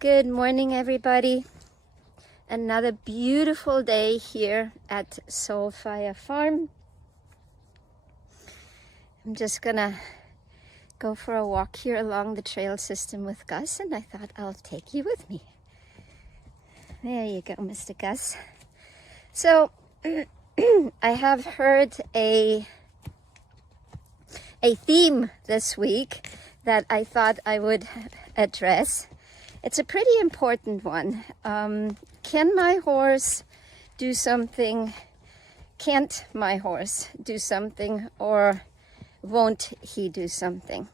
Good morning, everybody. Another beautiful day here at Soulfire Farm. I'm just gonna go for a walk here along the trail system with Gus, and I thought I'll take you with me. There you go, Mr. Gus. So I have heard a theme this week that I thought I would address. It's a pretty important one. Can my horse do something? Can't my horse do something, or won't he do something?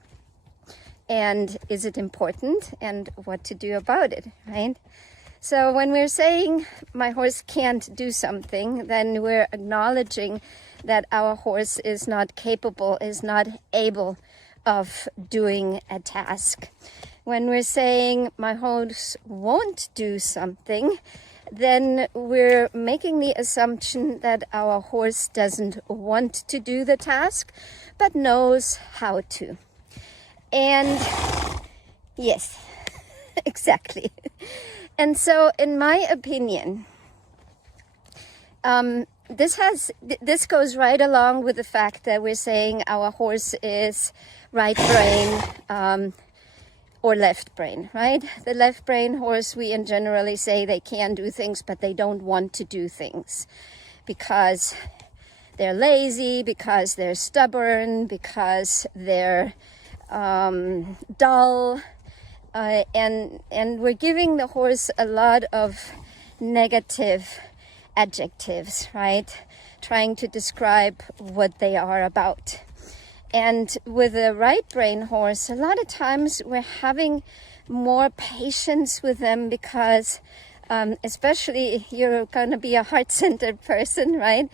And is it important, and what to do about it, right? So when we're saying my horse can't do something, then we're acknowledging that our horse is not capable, is not able of doing a task. When we're saying my horse won't do something, then we're making the assumption that our horse doesn't want to do the task, but knows how to. And yes, exactly. And so in my opinion, this goes right along with the fact that we're saying our horse is right brain, or left brain, right? The left brain horse, we generally say they can do things, but they don't want to do things because they're lazy, because they're stubborn, because they're dull, and we're giving the horse a lot of negative adjectives, right? Trying to describe what they are about. And with a right brain horse, a lot of times we're having more patience with them because, especially if you're going to be a heart-centered person, right?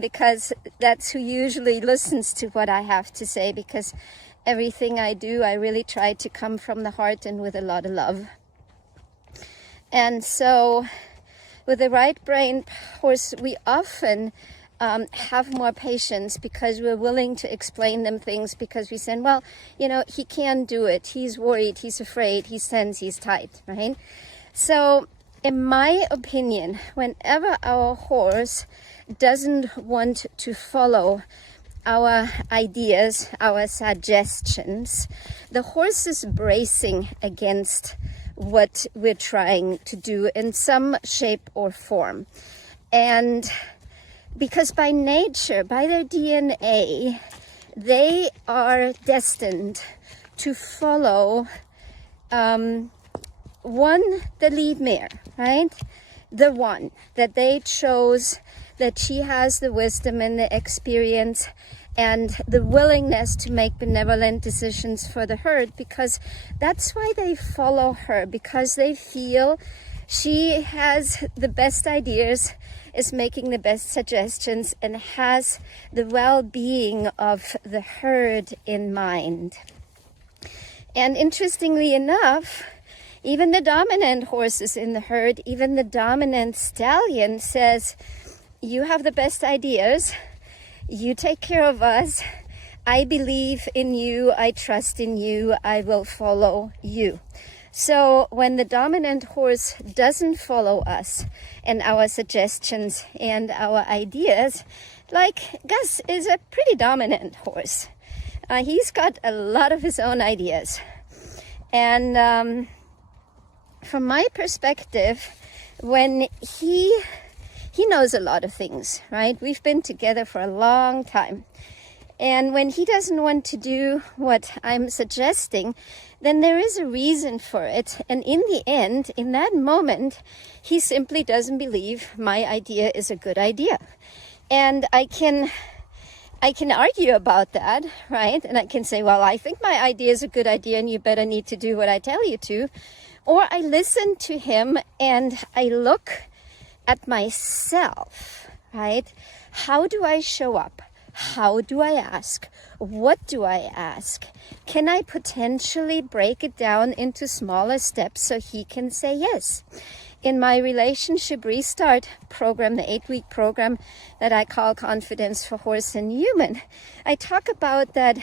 Because that's who usually listens to what I have to say, because everything I do, I really try to come from the heart and with a lot of love. And so with the right brain horse, we often have more patience because we're willing to explain them things, because we say, well, you know, he can't do it. He's worried, he's afraid, he's tense, he's tight, right? So in my opinion, whenever our horse doesn't want to follow our ideas, our suggestions, the horse is bracing against what we're trying to do in some shape or form. And because by nature, by their DNA, they are destined to follow the lead mare, right? The one that they chose, that she has the wisdom and the experience and the willingness to make benevolent decisions for the herd, because that's why they follow her, because they feel she has the best ideas, is making the best suggestions, and has the well-being of the herd in mind. And interestingly enough, even the dominant horses in the herd, even the dominant stallion says, you have the best ideas, you take care of us, I believe in you, I trust in you, I will follow you. So when the dominant horse doesn't follow us and our suggestions and our ideas, like Gus is a pretty dominant horse. He's got a lot of his own ideas. And from my perspective, when he knows a lot of things, right? We've been together for a long time. And when he doesn't want to do what I'm suggesting, then there is a reason for it. And in the end, in that moment, he simply doesn't believe my idea is a good idea. And I can argue about that, right? And I can say, well, I think my idea is a good idea and you better need to do what I tell you to. Or I listen to him and I look at myself, right? How do I show up? How do I ask? What do I ask? Can I potentially break it down into smaller steps so he can say yes? In my relationship restart program, the 8-week program that I call Confidence for Horse and Human, I talk about that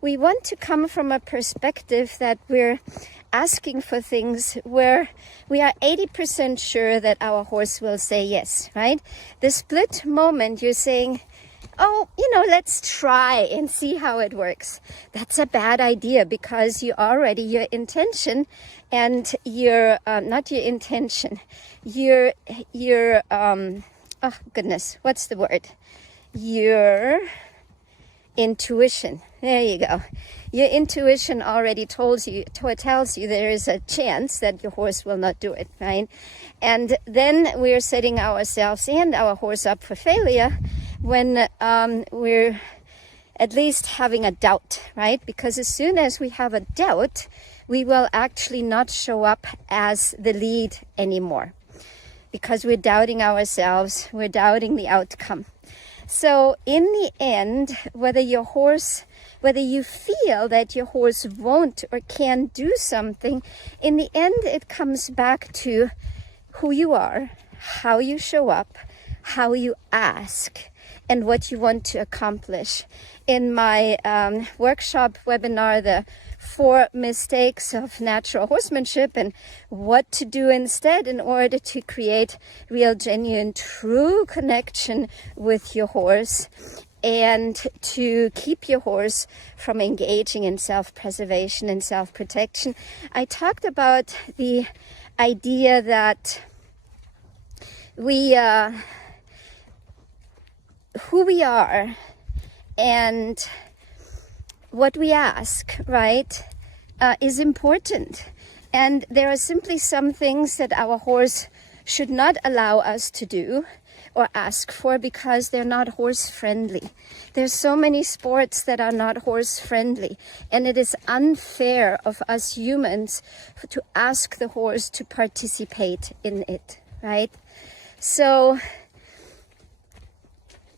we want to come from a perspective that we're asking for things where we are 80% sure that our horse will say yes, right? The split moment you're saying, oh, let's try and see how it works. That's a bad idea, because your intention and your, not your intention, your oh goodness, what's the word? Your intuition. There you go. Your intuition already tells you there is a chance that your horse will not do it, right? And then we're setting ourselves and our horse up for failure when we're at least having a doubt, right? Because as soon as we have a doubt, we will actually not show up as the lead anymore, because we're doubting ourselves, we're doubting the outcome. So in the end, whether you feel that your horse won't or can do something, in the end it comes back to who you are, how you show up, how you ask, and what you want to accomplish. In my workshop webinar, the 4 mistakes of natural horsemanship and what to do instead in order to create real, genuine, true connection with your horse and to keep your horse from engaging in self-preservation and self-protection, I talked about the idea that who we are and what we ask, right, is important. And there are simply some things that our horse should not allow us to do or ask for because they're not horse friendly. There's so many sports that are not horse friendly, and it is unfair of us humans to ask the horse to participate in it, right? So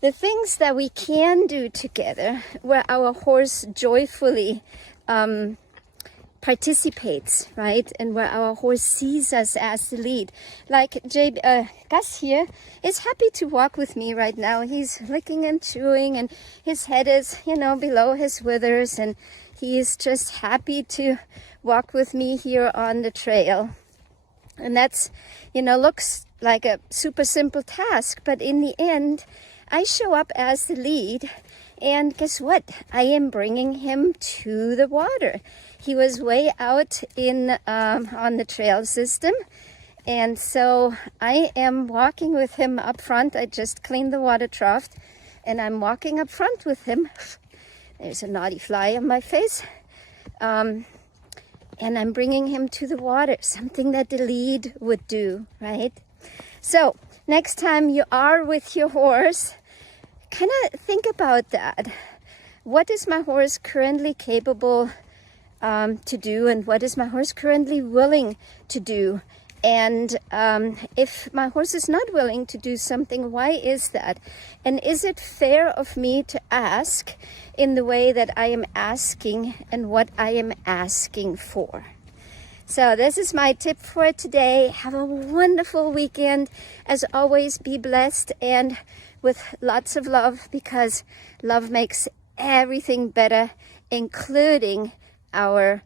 the things that we can do together where our horse joyfully participates, right? And where our horse sees us as the lead. Like Gus here is happy to walk with me right now. He's licking and chewing and his head is, below his withers, and he is just happy to walk with me here on the trail. And that's, looks like a super simple task, but in the end, I show up as the lead, and guess what? I am bringing him to the water. He was way out in on the trail system, and so I am walking with him up front. I just cleaned the water trough, and I'm walking up front with him. There's a naughty fly on my face. And I'm bringing him to the water, something that the lead would do, right? So next time you are with your horse, kind of think about that. What is my horse currently capable to do, and what is my horse currently willing to do? And if my horse is not willing to do something, why is that? And is it fair of me to ask in the way that I am asking and what I am asking for? So this is my tip for today. Have a wonderful weekend. As always, be blessed and with lots of love, because love makes everything better, including our